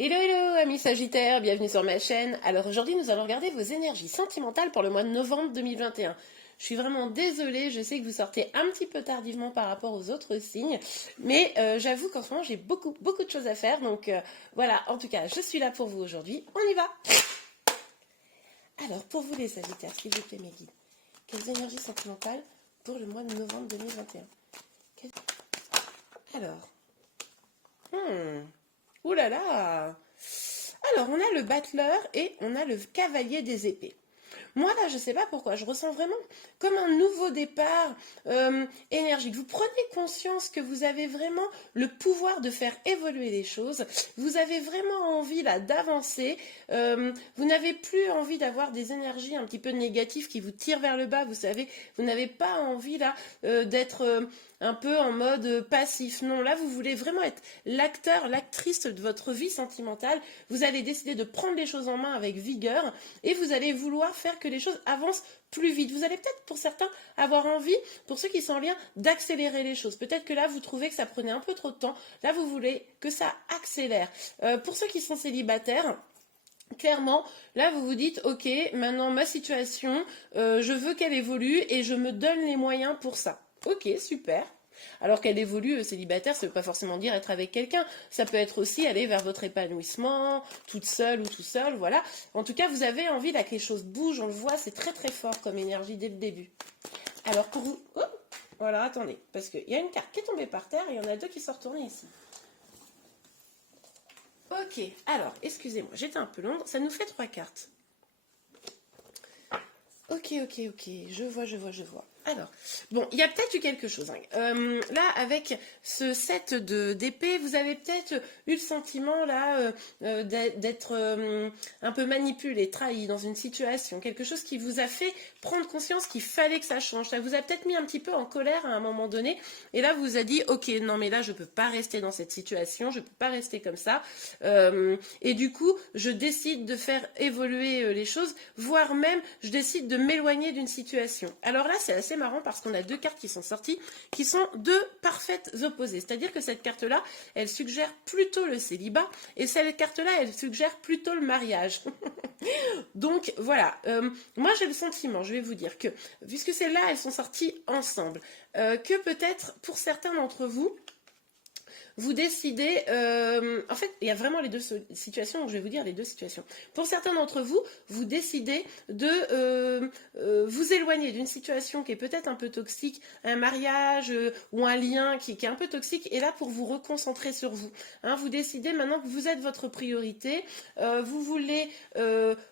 Hello hello amis Sagittaires, bienvenue sur ma chaîne. Alors aujourd'hui nous allons regarder vos énergies sentimentales pour le mois de novembre 2021. Je suis vraiment désolée, je sais que vous sortez un petit peu tardivement par rapport aux autres signes, mais j'avoue qu'en ce moment j'ai beaucoup de choses à faire, donc voilà, en tout cas je suis là pour vous aujourd'hui, on y va. Alors pour vous les Sagittaires, s'il vous plaît mes guides, quelles énergies sentimentales pour le mois de novembre 2021? Alors, ouh là là. Alors, on a le battleur et on a le cavalier des épées. Moi, là, je ne sais pas pourquoi, je ressens vraiment comme un nouveau départ énergique. Vous prenez conscience que vous avez vraiment le pouvoir de faire évoluer les choses. Vous avez vraiment envie, là, d'avancer. Vous n'avez plus envie d'avoir des énergies un petit peu négatives qui vous tirent vers le bas. Vous savez, vous n'avez pas envie, là, d'être un peu en mode passif. Non, là, vous voulez vraiment être l'acteur, l'actrice de votre vie sentimentale. Vous allez décider de prendre les choses en main avec vigueur et vous allez vouloir faire que les choses avancent plus vite. Vous allez peut-être, pour certains, avoir envie, pour ceux qui sont en lien, d'accélérer les choses. Peut-être que là, vous trouvez que ça prenait un peu trop de temps. Là, vous voulez que ça accélère. Pour ceux qui sont célibataires, clairement, là vous vous dites, ok, maintenant ma situation, je veux qu'elle évolue et je me donne les moyens pour ça. Ok, super. Alors qu'elle évolue célibataire, ça ne veut pas forcément dire être avec quelqu'un. Ça peut être aussi aller vers votre épanouissement, toute seule ou tout seul, voilà. En tout cas, vous avez envie là que les choses bougent, on le voit, c'est très très fort comme énergie dès le début. Alors pour vous... Oh, voilà, attendez, parce qu'il y a une carte qui est tombée par terre et il y en a deux qui sont retournées ici. Ok, alors, excusez-moi, j'étais un peu longue, ça nous fait 3 cartes. Ok, je vois. Alors, bon, il y a peut-être eu quelque chose. Là, avec ce set d'épée, vous avez peut-être eu le sentiment là d'être un peu manipulé, trahi dans une situation, quelque chose qui vous a fait prendre conscience qu'il fallait que ça change. Ça vous a peut-être mis un petit peu en colère à un moment donné, et là vous vous a dit, ok, non mais là je peux pas rester dans cette situation, je peux pas rester comme ça, et du coup je décide de faire évoluer les choses, voire même je décide de m'éloigner d'une situation. Alors là c'est assez marrant parce qu'on a deux cartes qui sont sorties qui sont deux parfaites opposées. C'est-à-dire que cette carte-là, elle suggère plutôt le célibat et cette carte-là, elle suggère plutôt le mariage. Donc voilà, moi j'ai le sentiment, je vais vous dire que, puisque celles-là, elles sont sorties ensemble, que peut-être pour certains d'entre vous, vous décidez, en fait, il y a vraiment les deux situations, donc je vais vous dire les deux situations. Pour certains d'entre vous, vous décidez de vous éloigner d'une situation qui est peut-être un peu toxique, un mariage ou un lien qui est un peu toxique, et là pour vous reconcentrer sur vous. Hein, vous décidez maintenant que vous êtes votre priorité, vous voulez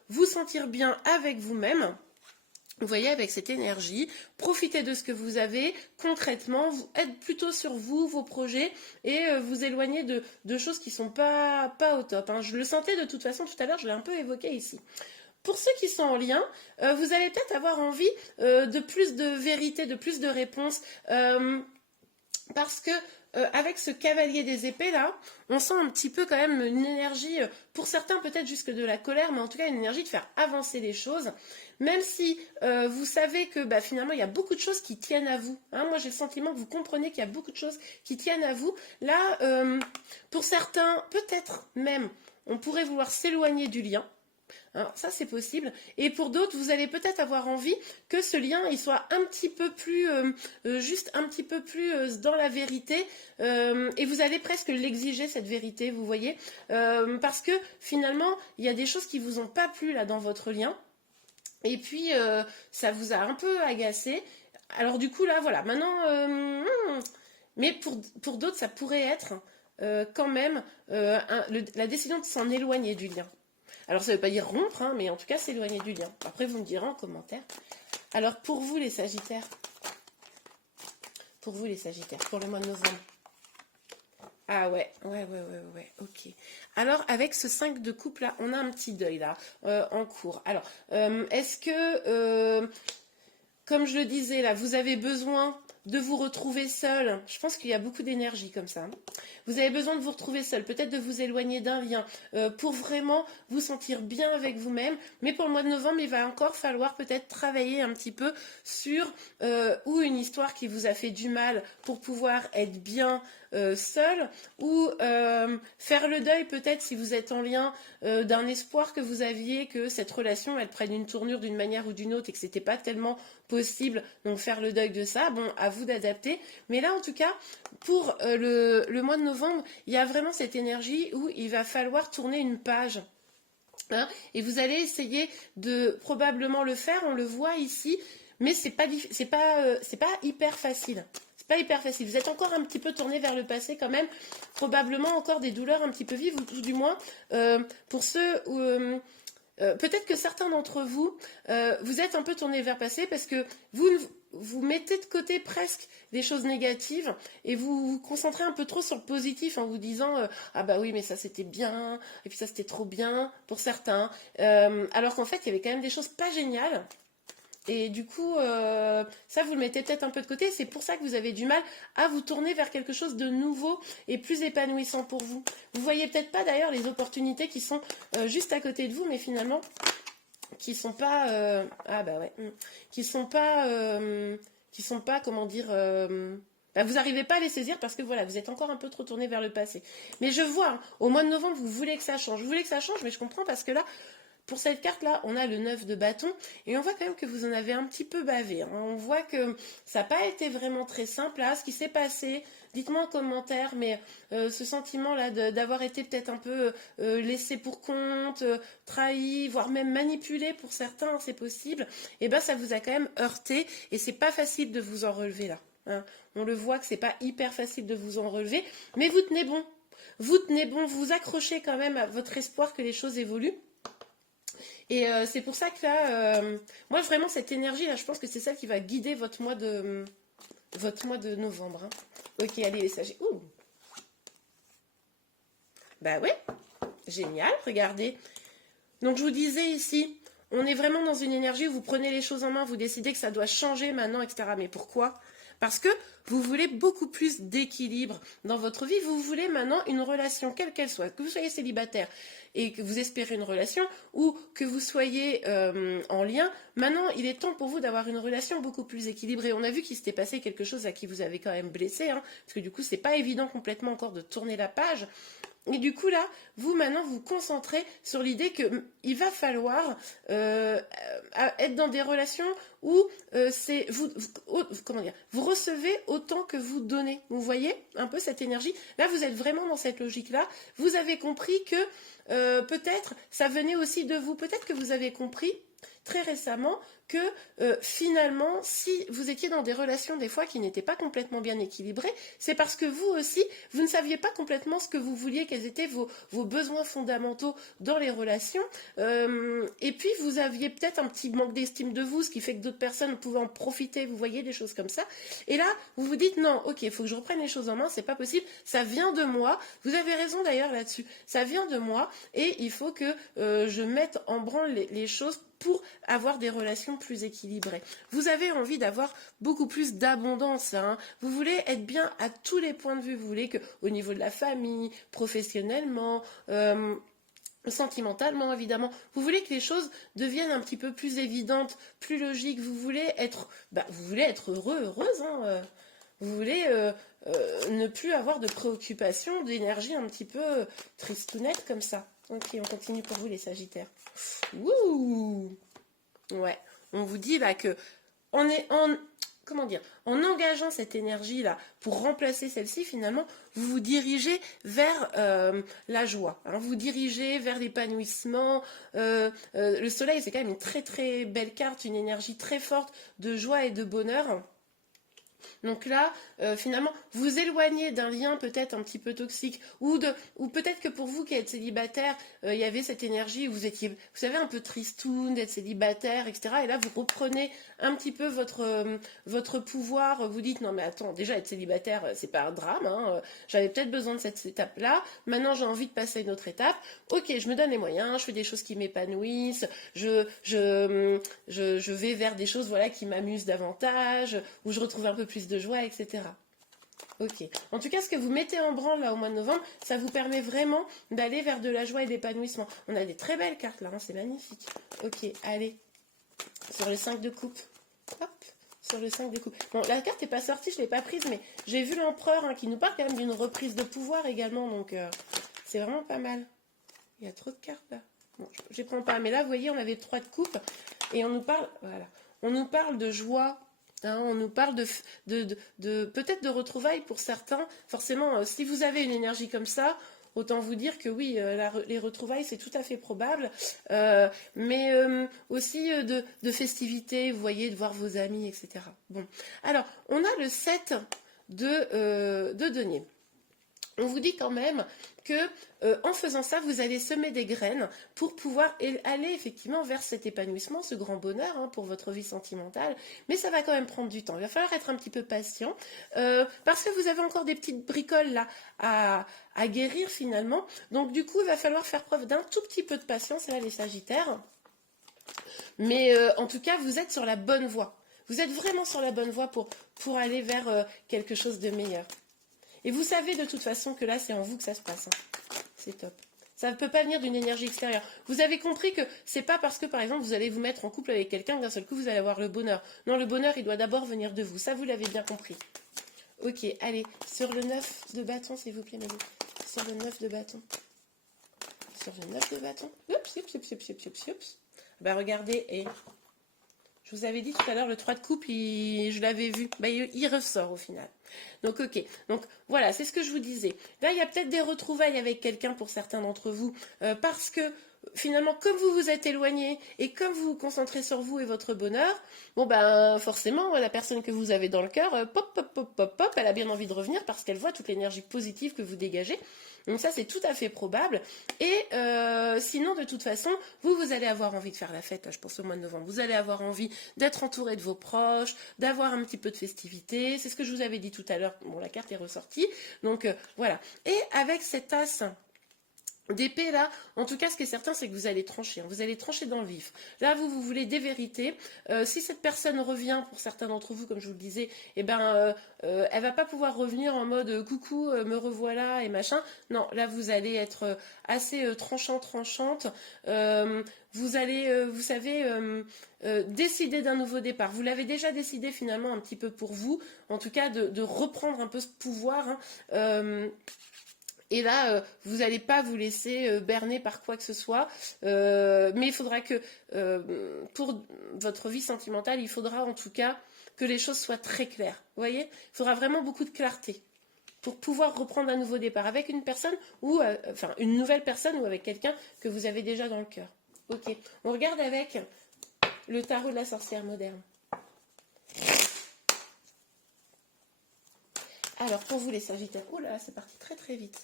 vous sentir bien avec vous-même. Vous voyez, avec cette énergie, profitez de ce que vous avez concrètement, vous êtes plutôt sur vous, vos projets, et vous éloignez de choses qui ne sont pas au top. Hein. Je le sentais de toute façon tout à l'heure, je l'ai un peu évoqué ici. Pour ceux qui sont en lien, vous allez peut-être avoir envie de plus de vérité, de plus de réponses, parce que avec ce cavalier des épées là, on sent un petit peu quand même une énergie, pour certains peut-être jusque de la colère, mais en tout cas une énergie de faire avancer les choses, même si vous savez que finalement il y a beaucoup de choses qui tiennent à vous. Hein, moi j'ai le sentiment que vous comprenez qu'il y a beaucoup de choses qui tiennent à vous. Là, pour certains, peut-être même, on pourrait vouloir s'éloigner du lien. Alors, ça c'est possible, et pour d'autres vous allez peut-être avoir envie que ce lien il soit un petit peu plus juste un petit peu plus dans la vérité, et vous allez presque l'exiger cette vérité, vous voyez, parce que finalement il y a des choses qui vous ont pas plu là dans votre lien, et puis ça vous a un peu agacé. Alors du coup là voilà, maintenant mais pour d'autres ça pourrait être quand même la décision de s'en éloigner du lien. Alors ça ne veut pas dire rompre, hein, mais en tout cas s'éloigner du lien. Après vous me direz en commentaire. Alors pour vous les Sagittaires, pour le mois de novembre. Ah ouais, ok. Alors avec ce 5 de coupe là, on a un petit deuil là, en cours. Alors, est-ce que, comme je le disais là, vous avez besoin de vous retrouver seul? Je pense qu'il y a beaucoup d'énergie comme ça. Vous avez besoin de vous retrouver seul, peut-être de vous éloigner d'un lien, pour vraiment vous sentir bien avec vous-même. Mais pour le mois de novembre, il va encore falloir peut-être travailler un petit peu sur ou une histoire qui vous a fait du mal pour pouvoir être bien seul, ou faire le deuil peut-être si vous êtes en lien d'un espoir que vous aviez que cette relation elle prenne une tournure d'une manière ou d'une autre et que c'était pas tellement possible, donc faire le deuil de ça, bon, à vous d'adapter. Mais là en tout cas, pour le mois de novembre, il y a vraiment cette énergie où il va falloir tourner une page. Hein, et vous allez essayer de probablement le faire, on le voit ici, mais c'est pas hyper facile. C'est pas hyper facile. Vous êtes encore un petit peu tourné vers le passé quand même, probablement encore des douleurs un petit peu vives, ou tout du moins pour ceux où peut-être que certains d'entre vous, vous êtes un peu tourné vers le passé parce que vous mettez de côté presque des choses négatives et vous vous concentrez un peu trop sur le positif en vous disant ah bah oui mais ça c'était bien et puis ça c'était trop bien pour certains, alors qu'en fait il y avait quand même des choses pas géniales. Et du coup, ça, vous le mettez peut-être un peu de côté. C'est pour ça que vous avez du mal à vous tourner vers quelque chose de nouveau et plus épanouissant pour vous. Vous voyez peut-être pas d'ailleurs les opportunités qui sont juste à côté de vous, mais finalement, qui sont pas... ah bah ouais. Qui sont pas, comment dire... bah, vous n'arrivez pas à les saisir parce que voilà, vous êtes encore un peu trop tourné vers le passé. Mais je vois, hein, au mois de novembre, vous voulez que ça change. Vous voulez que ça change, mais je comprends parce que là, pour cette carte-là, on a le 9 de bâton et on voit quand même que vous en avez un petit peu bavé. Hein. On voit que ça n'a pas été vraiment très simple là, ce qui s'est passé. Dites-moi en commentaire, mais ce sentiment-là d'avoir été peut-être un peu laissé pour compte, trahi, voire même manipulé pour certains, hein, c'est possible, et ben ça vous a quand même heurté et c'est pas facile de vous en relever là. Hein. On le voit que c'est pas hyper facile de vous en relever, mais vous tenez bon. Vous tenez bon, vous accrochez quand même à votre espoir que les choses évoluent. Et c'est pour ça que là, moi vraiment cette énergie là, je pense que c'est celle qui va guider votre mois de novembre. Hein. Ok, allez les sages. Ouh. Bah ouais, génial, regardez. Donc je vous disais ici, on est vraiment dans une énergie où vous prenez les choses en main, vous décidez que ça doit changer maintenant, etc. Mais pourquoi ? Parce que vous voulez beaucoup plus d'équilibre dans votre vie. Vous voulez maintenant une relation, quelle qu'elle soit, que vous soyez célibataire et que vous espérez une relation ou que vous soyez en lien. Maintenant, il est temps pour vous d'avoir une relation beaucoup plus équilibrée. On a vu qu'il s'était passé quelque chose à qui vous avez quand même blessé, hein, parce que du coup, c'est pas évident complètement encore de tourner la page. Et du coup, là, vous, maintenant, vous concentrez sur l'idée qu'il va falloir être dans des relations où vous recevez autant que vous donnez. Vous voyez un peu cette énergie? Là, vous êtes vraiment dans cette logique-là. Vous avez compris que peut-être ça venait aussi de vous. Peut-être que vous avez compris très récemment que finalement, si vous étiez dans des relations des fois qui n'étaient pas complètement bien équilibrées, c'est parce que vous aussi, vous ne saviez pas complètement ce que vous vouliez, quels étaient vos besoins fondamentaux dans les relations, et puis vous aviez peut-être un petit manque d'estime de vous, ce qui fait que d'autres personnes pouvaient en profiter, vous voyez, des choses comme ça, et là, vous vous dites, non, ok, il faut que je reprenne les choses en main, c'est pas possible, ça vient de moi, vous avez raison d'ailleurs là-dessus, ça vient de moi, et il faut que je mette en branle les choses pour avoir des relations plus équilibrées. Vous avez envie d'avoir beaucoup plus d'abondance. Hein. Vous voulez être bien à tous les points de vue. Vous voulez qu'au niveau de la famille, professionnellement, sentimentalement évidemment, vous voulez que les choses deviennent un petit peu plus évidentes, plus logiques. Vous voulez être heureux, heureuse. Hein. Vous voulez ne plus avoir de préoccupations, d'énergie un petit peu tristounette comme ça. Ok, on continue pour vous les Sagittaires. Wouh! Ouais, on vous dit là que on est en engageant cette énergie là pour remplacer celle-ci, finalement, vous vous dirigez vers la joie, hein, vous dirigez vers l'épanouissement. Le soleil, c'est quand même une très très belle carte, une énergie très forte de joie et de bonheur. Donc là, finalement, vous éloignez d'un lien peut-être un petit peu toxique ou peut-être que pour vous qui êtes célibataire, il y avait cette énergie où vous étiez, vous savez, un peu tristoun d'être célibataire, etc. Et là, vous reprenez un petit peu votre pouvoir. Vous dites, non mais attends, déjà être célibataire, c'est pas un drame. Hein, j'avais peut-être besoin de cette étape-là. Maintenant, j'ai envie de passer à une autre étape. Ok, je me donne les moyens, je fais des choses qui m'épanouissent, je vais vers des choses voilà, qui m'amusent davantage, où je retrouve un peu plus de joie, etc. Ok. En tout cas, ce que vous mettez en branle là au mois de novembre, ça vous permet vraiment d'aller vers de la joie et de l'épanouissement. On a des très belles cartes là, hein, c'est magnifique. Ok, allez. Sur le 5 de coupe. Hop. sur le 5 de coupe. Bon, la carte n'est pas sortie, je ne l'ai pas prise, mais j'ai vu l'empereur hein, qui nous parle quand même d'une reprise de pouvoir également, donc c'est vraiment pas mal. Il y a trop de cartes là. Bon, je ne les prends pas, mais là, vous voyez, on avait 3 de coupe, et on nous parle, voilà, on nous parle de joie, hein, on nous parle de peut-être de retrouvailles pour certains. Forcément, si vous avez une énergie comme ça, autant vous dire que oui, les retrouvailles, c'est tout à fait probable, mais aussi de festivités, vous voyez, de voir vos amis, etc. Bon, alors, on a le 7 de denier. On vous dit quand même que en faisant ça, vous allez semer des graines pour pouvoir aller effectivement vers cet épanouissement, ce grand bonheur hein, pour votre vie sentimentale. Mais ça va quand même prendre du temps. Il va falloir être un petit peu patient parce que vous avez encore des petites bricoles là à guérir finalement. Donc du coup, il va falloir faire preuve d'un tout petit peu de patience, là les Sagittaires. Mais en tout cas, vous êtes sur la bonne voie. Vous êtes vraiment sur la bonne voie pour aller vers quelque chose de meilleur. Et vous savez de toute façon que là, c'est en vous que ça se passe. Hein. C'est top. Ça ne peut pas venir d'une énergie extérieure. Vous avez compris que c'est pas parce que, par exemple, vous allez vous mettre en couple avec quelqu'un que d'un seul coup, vous allez avoir le bonheur. Non, le bonheur, il doit d'abord venir de vous. Ça, vous l'avez bien compris. Ok, allez, sur le 9 de bâton, s'il vous plaît, Mélanie. Sur le 9 de bâton. Sur le 9 de bâton. Oups, oups, oups, oups, oups, oups, oups. Bah, regardez, et... Je vous avais dit tout à l'heure, le 3 de coupe, je l'avais vu. Bah, il ressort au final. Donc, ok. Donc, voilà, c'est ce que je vous disais. Là, il y a peut-être des retrouvailles avec quelqu'un pour certains d'entre vous. Parce que, finalement, comme vous vous êtes éloigné et comme vous vous concentrez sur vous et votre bonheur, bon, ben, forcément, la personne que vous avez dans le cœur, pop, pop, pop, pop, pop, elle a bien envie de revenir parce qu'elle voit toute l'énergie positive que vous dégagez. Donc ça, c'est tout à fait probable. Et sinon, de toute façon, vous allez avoir envie de faire la fête, là, je pense au mois de novembre. Vous allez avoir envie d'être entouré de vos proches, d'avoir un petit peu de festivité. C'est ce que je vous avais dit tout à l'heure. Bon, la carte est ressortie. Donc, voilà. Et avec cet as d'épée là, en tout cas ce qui est certain c'est que vous allez trancher, hein. Vous allez trancher dans le vif. Là vous voulez des vérités. Si cette personne revient pour certains d'entre vous comme je vous le disais, eh ben elle va pas pouvoir revenir en mode coucou me revoilà et machin. Non, là vous allez être assez tranchante. Vous allez, vous savez, décider d'un nouveau départ. Vous l'avez déjà décidé finalement un petit peu pour vous, en tout cas de reprendre un peu ce pouvoir. Hein. Et là, vous n'allez pas vous laisser berner par quoi que ce soit. Mais il faudra que, pour votre vie sentimentale, il faudra en tout cas que les choses soient très claires. Vous voyez? Il faudra vraiment beaucoup de clarté pour pouvoir reprendre un nouveau départ avec une personne ou, enfin, une nouvelle personne ou avec quelqu'un que vous avez déjà dans le cœur. Ok. On regarde avec le tarot de la sorcière moderne. Alors, pour vous les Sagittaires, oh là là, c'est parti très très vite.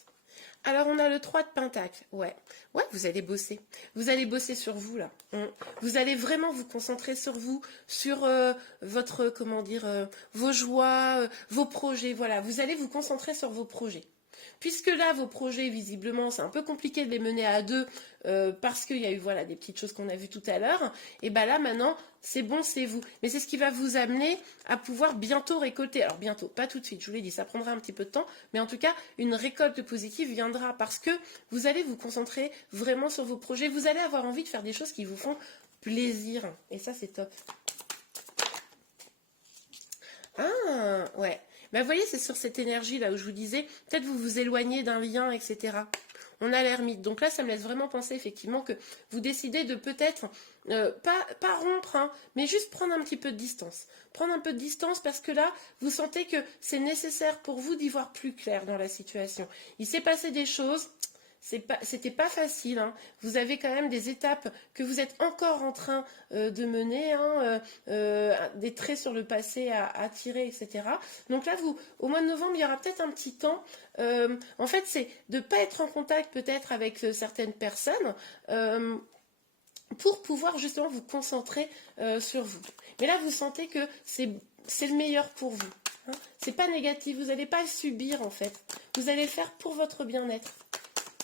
Alors, on a le 3 de Pentacle. Ouais, vous allez bosser. Vous allez bosser sur vous, là. Vous allez vraiment vous concentrer sur vous, sur votre, comment dire, vos joies, vos projets. Voilà, vous allez vous concentrer sur vos projets. Puisque là, vos projets, visiblement, c'est un peu compliqué de les mener à deux parce qu'il y a eu voilà, des petites choses qu'on a vues tout à l'heure. Et bien là, maintenant, c'est bon, c'est vous. Mais c'est ce qui va vous amener à pouvoir bientôt récolter. Alors bientôt, pas tout de suite, je vous l'ai dit, ça prendra un petit peu de temps. Mais en tout cas, une récolte positive viendra parce que vous allez vous concentrer vraiment sur vos projets. Vous allez avoir envie de faire des choses qui vous font plaisir. Et ça, c'est top. Ah, ouais. Ben, vous voyez, c'est sur cette énergie là où je vous disais, peut-être vous vous éloignez d'un lien, etc. On a l'ermite. Donc là, ça me laisse vraiment penser effectivement que vous décidez de peut-être, pas rompre, hein, mais juste prendre un petit peu de distance. Prendre un peu de distance parce que là, vous sentez que c'est nécessaire pour vous d'y voir plus clair dans la situation. Il s'est passé des choses. C'était pas facile, hein. Vous avez quand même des étapes que vous êtes encore en train de mener, hein, des traits sur le passé à tirer, etc. Donc là, au mois de novembre, il y aura peut-être un petit temps. En fait, c'est de ne pas être en contact peut-être avec certaines personnes pour pouvoir justement vous concentrer sur vous. Mais là, vous sentez que c'est le meilleur pour vous. Hein. C'est pas négatif, vous n'allez pas subir en fait. Vous allez le faire pour votre bien-être.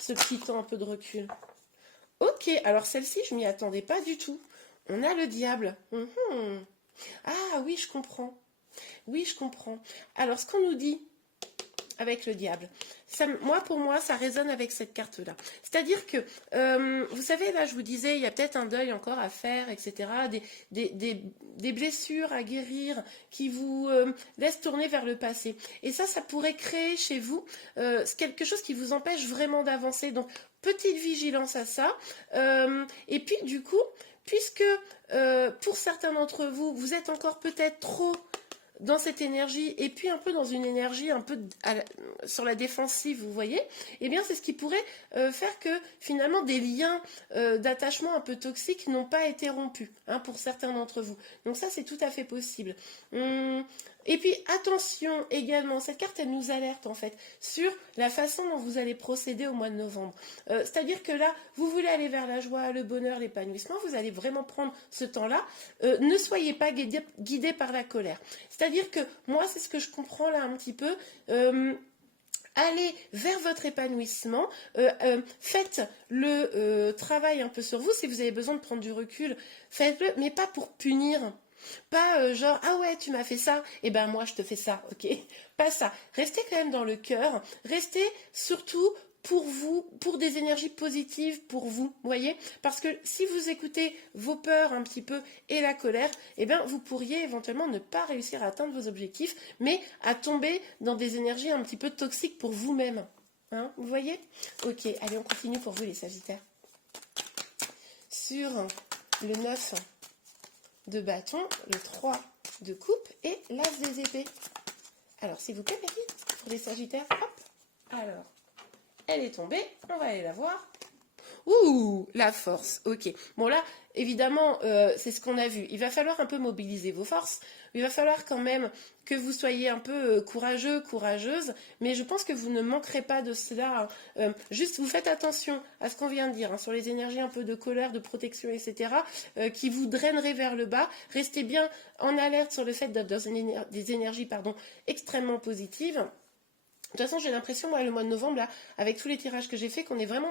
Ce petit temps un peu de recul. Ok, alors celle-ci, je m'y attendais pas du tout. On a le diable. Ah oui, je comprends. Oui, je comprends. Alors, ce qu'on nous dit avec le diable, moi, pour moi, ça résonne avec cette carte-là. C'est-à-dire que, vous savez, là, je vous disais, il y a peut-être un deuil encore à faire, etc. Des blessures à guérir qui vous laissent tourner vers le passé. Et ça pourrait créer chez vous quelque chose qui vous empêche vraiment d'avancer. Donc, petite vigilance à ça. Et puis, du coup, puisque pour certains d'entre vous, vous êtes encore peut-être trop dans cette énergie et puis un peu dans une énergie un peu sur la défensive, vous voyez, eh bien c'est ce qui pourrait faire que finalement des liens d'attachement un peu toxiques n'ont pas été rompus, hein, pour certains d'entre vous. Donc ça c'est tout à fait possible. Et puis attention également, cette carte elle nous alerte en fait sur la façon dont vous allez procéder au mois de novembre. C'est-à-dire que là, vous voulez aller vers la joie, le bonheur, l'épanouissement, vous allez vraiment prendre ce temps-là. Ne soyez pas guidé par la colère. C'est-à-dire que moi, c'est ce que je comprends là un petit peu. Allez vers votre épanouissement, faites le travail un peu sur vous. Si vous avez besoin de prendre du recul, faites-le, mais pas pour punir. Pas genre, ah ouais, tu m'as fait ça, et ben moi je te fais ça, ok? Pas ça. Restez quand même dans le cœur, restez surtout pour vous, pour des énergies positives pour vous, voyez? Parce que si vous écoutez vos peurs un petit peu et la colère, eh bien vous pourriez éventuellement ne pas réussir à atteindre vos objectifs, mais à tomber dans des énergies un petit peu toxiques pour vous-même. Hein, vous voyez? Ok, allez, on continue pour vous les Sagittaires. Sur le 9 de bâton, le 3 de coupe et l'as des épées. Alors, s'il vous plaît, Maggie, pour les Sagittaires, hop, alors, elle est tombée, on va aller la voir. Ouh, la force, ok. Bon là, évidemment, c'est ce qu'on a vu. Il va falloir un peu mobiliser vos forces. Il va falloir quand même que vous soyez un peu courageux, courageuse. Mais je pense que vous ne manquerez pas de cela. Juste, vous faites attention à ce qu'on vient de dire, hein, sur les énergies un peu de colère, de protection, etc., qui vous draineraient vers le bas. Restez bien en alerte sur le fait d'être dans des énergies extrêmement positives. De toute façon, j'ai l'impression, moi, le mois de novembre, là, avec tous les tirages que j'ai faits, qu'on est vraiment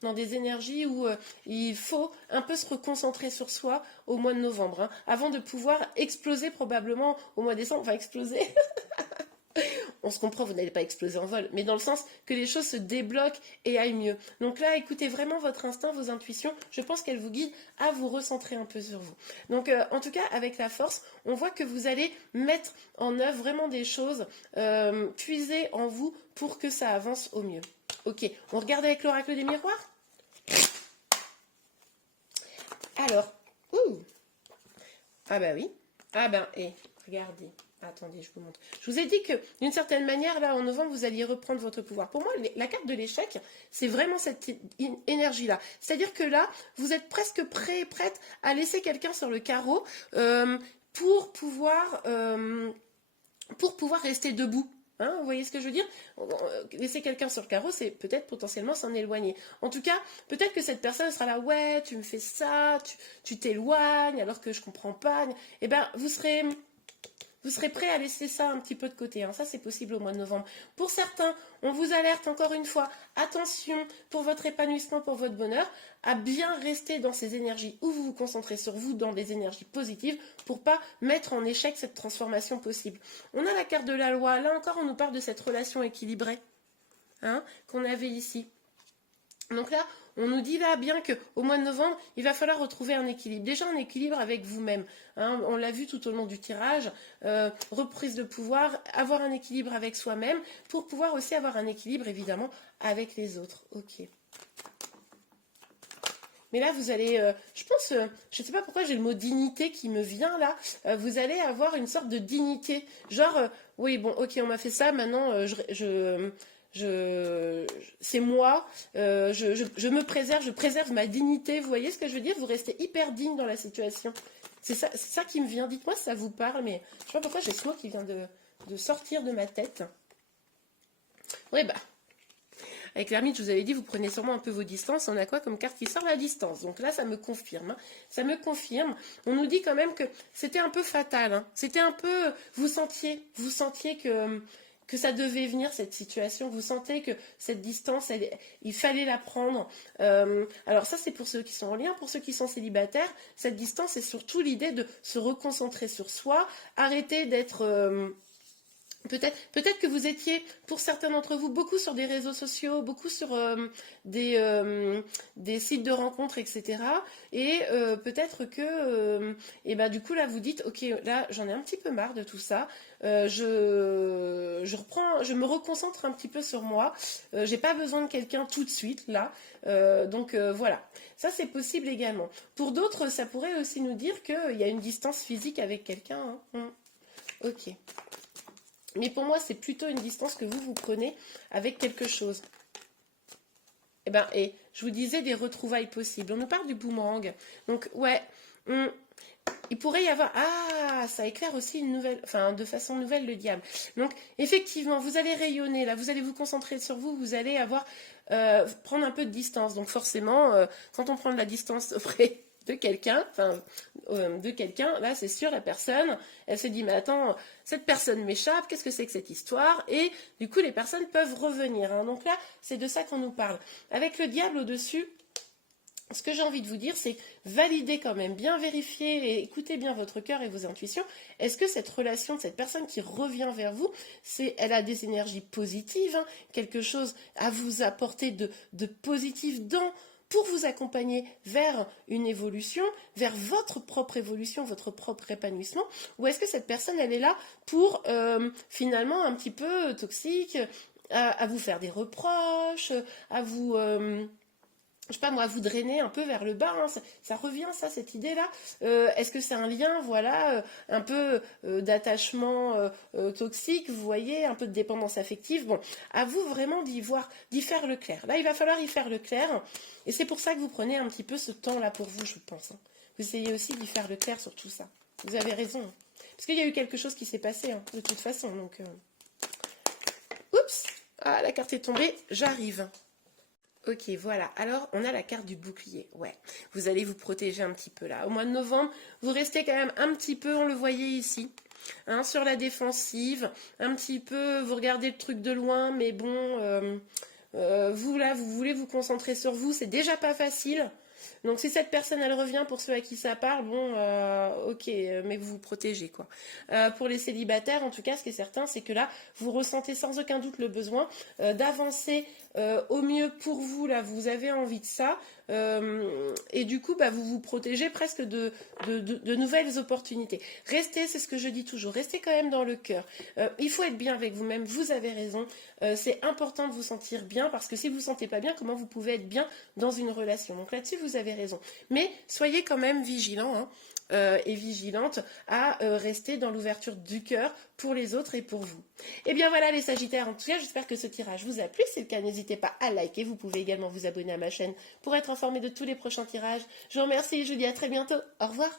dans des énergies où il faut un peu se reconcentrer sur soi au mois de novembre, hein, avant de pouvoir exploser probablement au mois de décembre. Enfin, exploser. On se comprend, vous n'allez pas exploser en vol, mais dans le sens que les choses se débloquent et aillent mieux. Donc là, écoutez vraiment votre instinct, vos intuitions. Je pense qu'elles vous guident à vous recentrer un peu sur vous. Donc, en tout cas, avec la force, on voit que vous allez mettre en œuvre vraiment des choses puisées en vous pour que ça avance au mieux. Ok, on regarde avec l'oracle des miroirs. Alors, ah bah oui. Ah ben, regardez. Attendez, je vous montre. Je vous ai dit que, d'une certaine manière, là, en novembre, vous alliez reprendre votre pouvoir. Pour moi, la carte de l'échec, c'est vraiment cette énergie-là. C'est-à-dire que là, vous êtes presque prête à laisser quelqu'un sur le carreau pour pouvoir rester debout. Hein, vous voyez ce que je veux dire? Laisser quelqu'un sur le carreau, c'est peut-être potentiellement s'en éloigner. En tout cas, peut-être que cette personne sera là, ouais, tu me fais ça, tu t'éloignes alors que je comprends pas. Eh bien, vous serez prêt à laisser ça un petit peu de côté. Hein. Ça, c'est possible au mois de novembre. Pour certains, on vous alerte encore une fois. Attention, pour votre épanouissement, pour votre bonheur, à bien rester dans ces énergies où vous vous concentrez sur vous, dans des énergies positives, pour pas mettre en échec cette transformation possible. On a la carte de la loi. Là encore, on nous parle de cette relation équilibrée, hein, qu'on avait ici. Donc là, on nous dit là bien qu'au mois de novembre, il va falloir retrouver un équilibre. Déjà un équilibre avec vous-même. Hein, on l'a vu tout au long du tirage. Reprise de pouvoir, avoir un équilibre avec soi-même pour pouvoir aussi avoir un équilibre évidemment avec les autres. Ok. Mais là, vous allez, je pense, je ne sais pas pourquoi j'ai le mot dignité qui me vient là. Vous allez avoir une sorte de dignité. Genre, oui, bon, ok, on m'a fait ça, maintenant, c'est moi, je me préserve, je préserve ma dignité. Vous voyez ce que je veux dire? Vous restez hyper digne dans la situation. C'est ça qui me vient. Dites-moi si ça vous parle, mais je ne sais pas pourquoi j'ai ce mot qui vient de sortir de ma tête. Oui, bah. Avec l'ermite, je vous avais dit, vous prenez sûrement un peu vos distances. On a quoi comme carte qui sort? La distance. Donc là, ça me confirme. Hein. Ça me confirme. On nous dit quand même que c'était un peu fatal. Hein. C'était un peu... Vous sentiez que ça devait venir, cette situation. Vous sentez que cette distance, il fallait la prendre. Alors ça, c'est pour ceux qui sont en lien. Pour ceux qui sont célibataires, cette distance, c'est surtout l'idée de se reconcentrer sur soi, arrêter d'être... Peut-être que vous étiez, pour certains d'entre vous, beaucoup sur des réseaux sociaux, beaucoup sur des sites de rencontres, etc. Et peut-être que, et ben, du coup, là, vous dites, ok, là, j'en ai un petit peu marre de tout ça. Je me reconcentre un petit peu sur moi. J'ai pas besoin de quelqu'un tout de suite, là. Donc voilà, ça c'est possible également. Pour d'autres, ça pourrait aussi nous dire qu'il y a une distance physique avec quelqu'un. Hein. Ok. Mais pour moi, c'est plutôt une distance que vous prenez avec quelque chose. Eh ben, et je vous disais des retrouvailles possibles. On nous parle du boomerang. Donc, ouais, il pourrait y avoir... Ah, ça éclaire aussi une nouvelle... Enfin, de façon nouvelle, le diable. Donc, effectivement, vous allez rayonner, là, vous allez vous concentrer sur vous, vous allez avoir... prendre un peu de distance. Donc, forcément, quand on prend de la distance auprès de quelqu'un, là c'est sûr, la personne, elle se dit, mais attends, cette personne m'échappe, qu'est-ce que c'est que cette histoire? Et du coup, les personnes peuvent revenir. Hein. Donc là, c'est de ça qu'on nous parle. Avec le diable au-dessus, ce que j'ai envie de vous dire, c'est valider quand même, bien vérifier et écouter bien votre cœur et vos intuitions. Est-ce que cette relation de cette personne qui revient vers vous, elle a des énergies positives, hein, quelque chose à vous apporter de positif pour vous accompagner vers une évolution, vers votre propre évolution, votre propre épanouissement, ou est-ce que cette personne, elle est là pour finalement un petit peu toxique, à vous faire des reproches, à vous... je sais pas moi, vous drainer un peu vers le bas, hein. Ça revient ça, cette idée-là. Est-ce que c'est un lien, voilà, un peu d'attachement toxique, vous voyez, un peu de dépendance affective. Bon, à vous vraiment d'y faire le clair. Là, il va falloir y faire le clair, et c'est pour ça que vous prenez un petit peu ce temps-là pour vous, je pense. Hein. Vous essayez aussi d'y faire le clair sur tout ça. Vous avez raison. Hein. Parce qu'il y a eu quelque chose qui s'est passé, hein, de toute façon. Donc, oups, ah, la carte est tombée, j'arrive. Ok, voilà. Alors, on a la carte du bouclier. Ouais, vous allez vous protéger un petit peu là. Au mois de novembre, vous restez quand même un petit peu, on le voyait ici, hein, sur la défensive. Un petit peu, vous regardez le truc de loin, mais bon, vous là, vous voulez vous concentrer sur vous. C'est déjà pas facile. Donc si cette personne elle revient pour ceux à qui ça parle, bon, ok, mais vous vous protégez quoi. Pour les célibataires, en tout cas, ce qui est certain, c'est que là, vous ressentez sans aucun doute le besoin d'avancer au mieux pour vous. Là, vous avez envie de ça. Et du coup, bah, vous vous protégez presque de nouvelles opportunités. Restez, c'est ce que je dis toujours, restez quand même dans le cœur. Il faut être bien avec vous-même, vous avez raison. C'est important de vous sentir bien parce que si vous ne vous sentez pas bien, comment vous pouvez être bien dans une relation? Donc là-dessus, vous avez raison. Mais soyez quand même vigilants hein, et vigilantes à rester dans l'ouverture du cœur pour les autres et pour vous. Et bien voilà les Sagittaires, en tout cas j'espère que ce tirage vous a plu. Si c'est le cas, n'hésitez pas à liker. Vous pouvez également vous abonner à ma chaîne pour être informé de tous les prochains tirages. Je vous remercie et je vous dis à très bientôt. Au revoir.